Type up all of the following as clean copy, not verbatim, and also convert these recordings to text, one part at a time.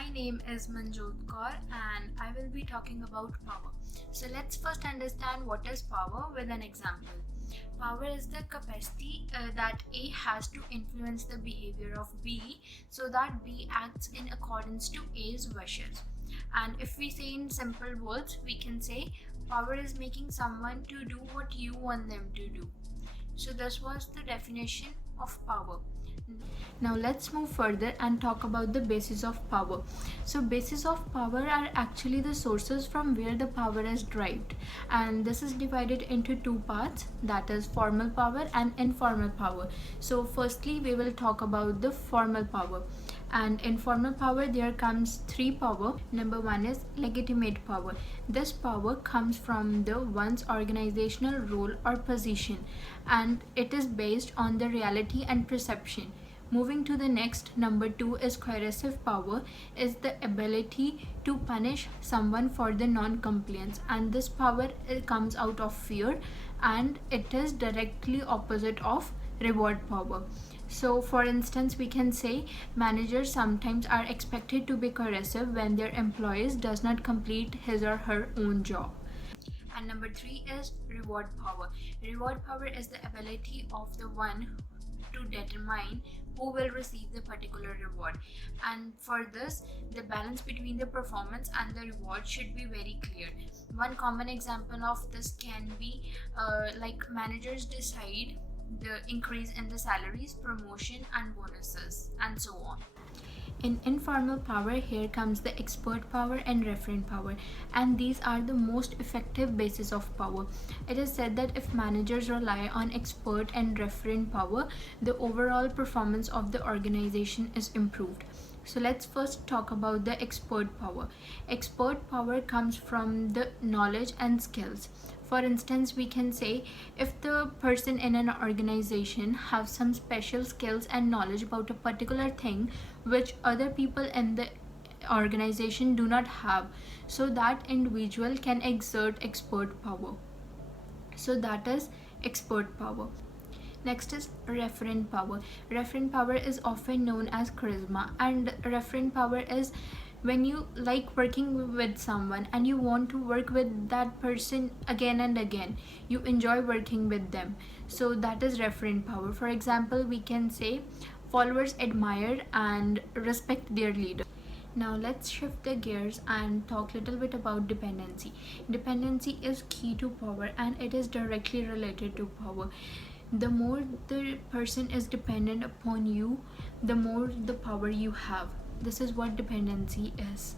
My name is Manjot Kaur and I will be talking about power. So let's first understand what is power with an example. Power is the capacity that A has to influence the behavior of B so that B acts in accordance to A's wishes. And if we say in simple words, we can say power is making someone to do what you want them to do. So this was the definition of power. Now let's move further and talk about the basis of power. So basis of power are actually the sources from where the power is derived, and this is divided into two parts, that is formal power and informal power. So firstly we will talk about the formal power. And in formal power there comes three power. Number one is legitimate power. This power comes from the one's organizational role or position, and it is based on the reality and perception. Moving to the next, number two is coercive power, is the ability to punish someone for the non-compliance, and this power comes out of fear, and it is directly opposite of reward power. So for instance, we can say managers sometimes are expected to be coercive when their employees does not complete his or her own job. And number three is reward power. Reward power is the ability of the one to determine who will receive the particular reward, and for this the balance between the performance and the reward should be very clear. One common example of this can be like managers decide the increase in the salaries, promotion and bonuses, and so on. In informal power, here comes the expert power and referent power, and these are the most effective basis of power. It is said that if managers rely on expert and referent power, the overall performance of the organization is improved. So let's first talk about the expert power. Expert power comes from the knowledge and skills. For instance, we can say if the person in an organization have some special skills and knowledge about a particular thing which other people in the organization do not have, so that individual can exert expert power. So that is expert power. Next is referent power. Referent power is often known as charisma, and referent power is when you like working with someone and you want to work with that person again and again. You enjoy working with them. So that is referent power. For example, we can say followers admire and respect their leader. Now let's shift the gears and talk a little bit about dependency. Dependency is key to power and it is directly related to power. The more the person is dependent upon you, the more the power you have. This is what dependency is.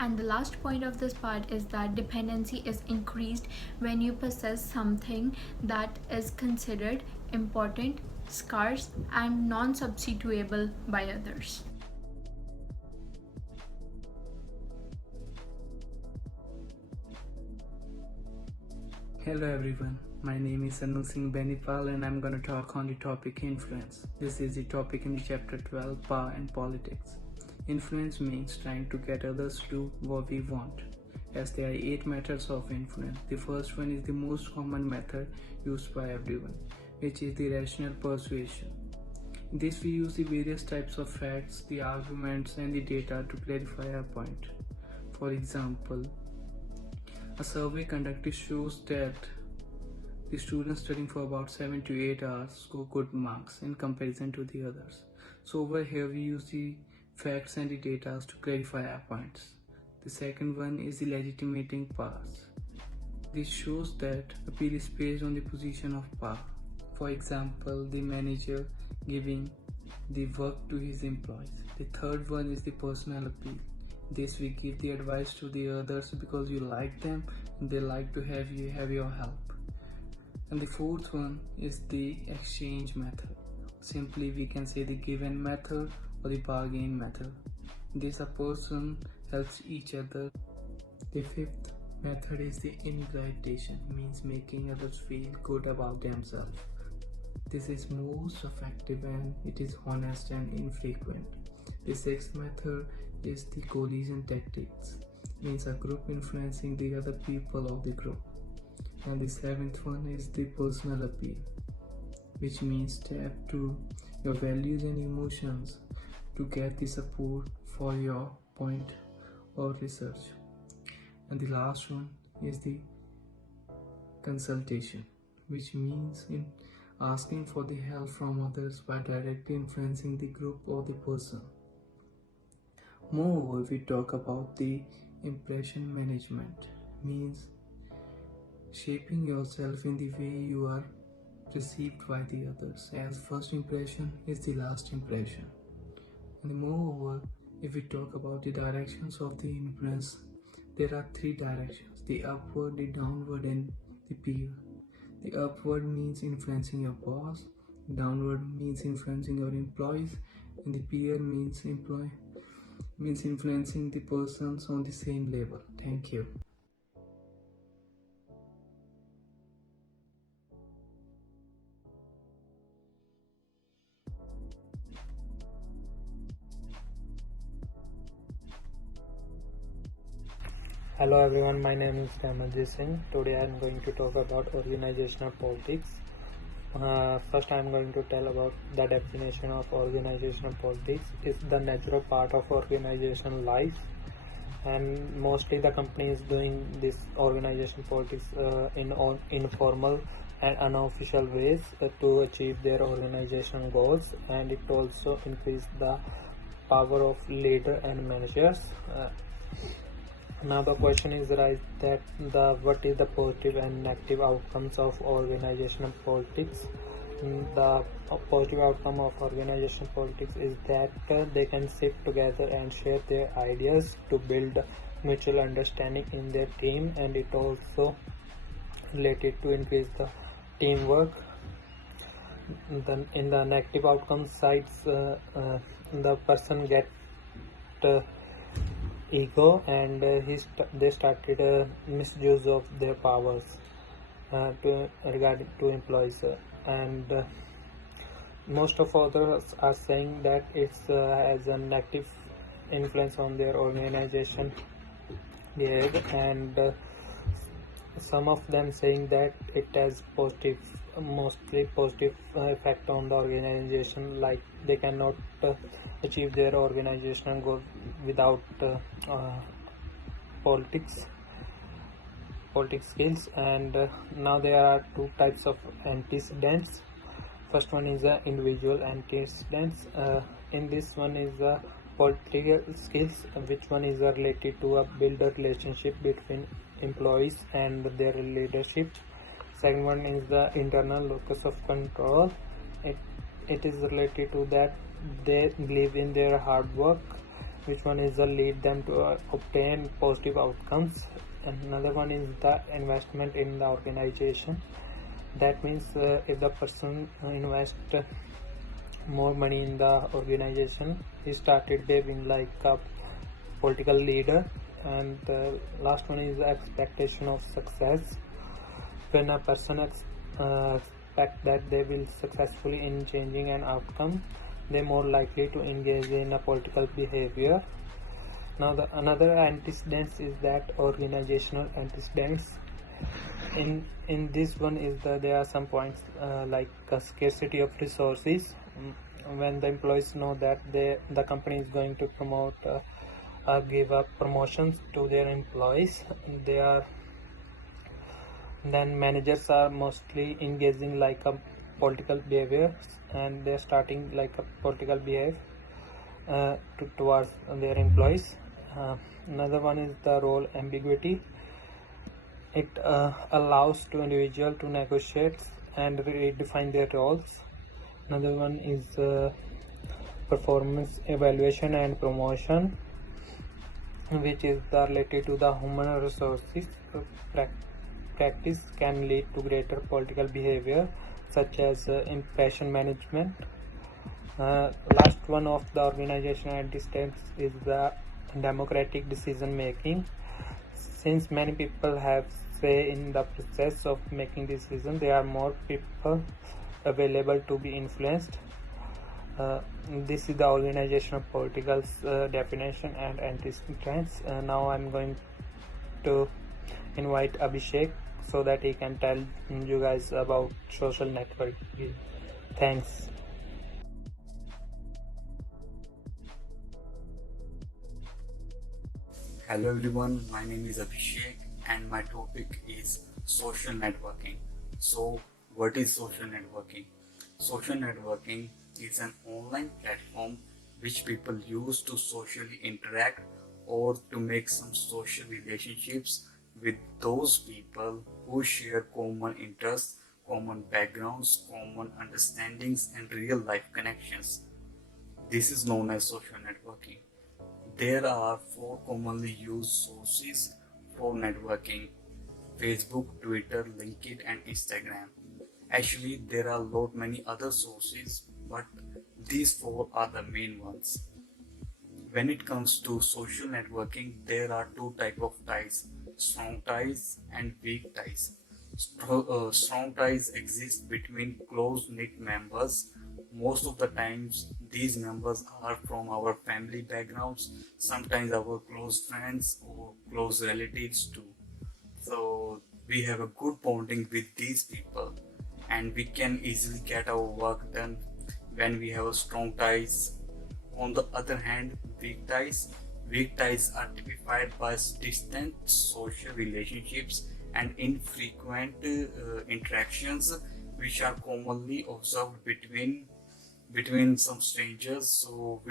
And the last point of this part is that dependency is increased when you possess something that is considered important, scarce, and non-substitutable by others. Hello everyone, my name is Anu Singh Benipal and I'm going to talk on the topic influence. This is the topic in the chapter 12, Power and Politics. Influence means trying to get others to do what we want. As there are 8 methods of influence, the first one is the most common method used by everyone, which is the rational persuasion. In this we use the various types of facts, the arguments and the data to clarify our point. For example, a survey conducted shows that the students studying for about 7 to 8 hours score good marks in comparison to the others. So over here we use the facts and the data to clarify our points. The second one is the legitimating powers. This shows that appeal is based on the position of power. For example, the manager giving the work to his employees. The third one is the personal appeal. This we give the advice to the others because you like them and they like to have your help. And the fourth one is the exchange method. Simply we can say the given method or the bargain method. This a person helps each other. The fifth method is the invitation, means making others feel good about themselves. This is most effective and it is honest and infrequent. The sixth method is the coalition tactics, means a group influencing the other people of the group. And the seventh one is the personal appeal, which means tap to your values and emotions to get the support for your point or research. And the last one is the consultation, which means in asking for the help from others by directly influencing the group or the person. Moreover, we talk about the impression management, means shaping yourself in the way you are perceived by the others, as first impression is the last impression. And moreover, if we talk about the directions of the influence, there are three directions: the upward, the downward, and the peer. The upward means influencing your boss, downward means influencing your employees, and the peer means influencing the persons on the same level. Thank you. Hello everyone, my name is Kamalji Singh. Today I am going to talk about organizational politics. First I am going to tell about the definition of organizational politics. It's the natural part of organizational life, and mostly the company is doing this organizational politics in informal and unofficial ways to achieve their organizational goals, and it also increase the power of leader and managers. Now the question is right that what is the positive and negative outcomes of organizational politics. The positive outcome of organizational politics is that they can sit together and share their ideas to build mutual understanding in their team, and it also related to increase the teamwork. Then in the negative outcome sides, the person get ego, and they started misuse of their powers regarding to employees, and most of others are saying that it's has a negative influence on their organization behavior, and some of them saying that it has mostly positive effect on the organization, like they cannot achieve their organizational goal without politics skills. And now there are two types of antecedents. First one is the individual antecedents. In this one is the political skills, which one is related to a build a relationship between employees and their leadership. Second one is the internal locus of control. It is related to that they believe in their hard work, which one is the lead them to obtain positive outcomes. And another one is the investment in the organization. That means if the person invest more money in the organization, he started being like a political leader. And the last one is the expectation of success. When a person expect that they will successfully in changing an outcome, they're more likely to engage in a political behavior. Now the another antecedents is that organizational antecedents. In this one is that there are some points like a scarcity of resources. When the employees know that the company is going to promote give up promotions to their employees, then managers are mostly engaging like a political behavior, and they're starting like a political behavior towards their employees. Another one is the role ambiguity. It allows to individual to negotiate and redefine their roles. Another one is performance evaluation and promotion, which is related to the human resources. Practice can lead to greater political behavior, such as impression management. Last one of the organizational antecedents is the democratic decision making. Since many people have say in the process of making decisions, there are more people available to be influenced. This is the organizational political definition and antecedents. Now I'm going to invite Abhishek so that he can tell you guys about social networking. Thanks. Hello everyone, my name is Abhishek and my topic is social networking. So, what is social networking? Social networking is an online platform which people use to socially interact or to make some social relationships with those people who share common interests, common backgrounds, common understandings, and real life connections. This is known as social networking. There are four commonly used sources for networking: Facebook, Twitter, LinkedIn, and Instagram. Actually, there are a lot many other sources, but these four are the main ones. When it comes to social networking, there are two type of ties: strong ties and weak ties. Strong ties exist between close knit members. Most of the times, these members are from our family backgrounds, sometimes our close friends or close relatives too. So we have a good bonding with these people, and we can easily get our work done when we have a strong ties. On the other hand, weak ties are typified by distant social relationships and infrequent interactions, which are commonly observed between some strangers. So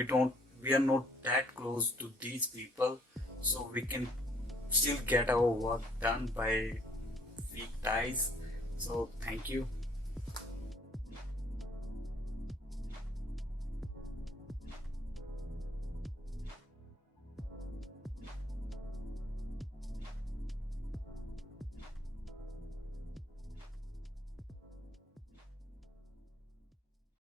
we are not that close to these people, so we can still get our work done by weak ties. So thank you.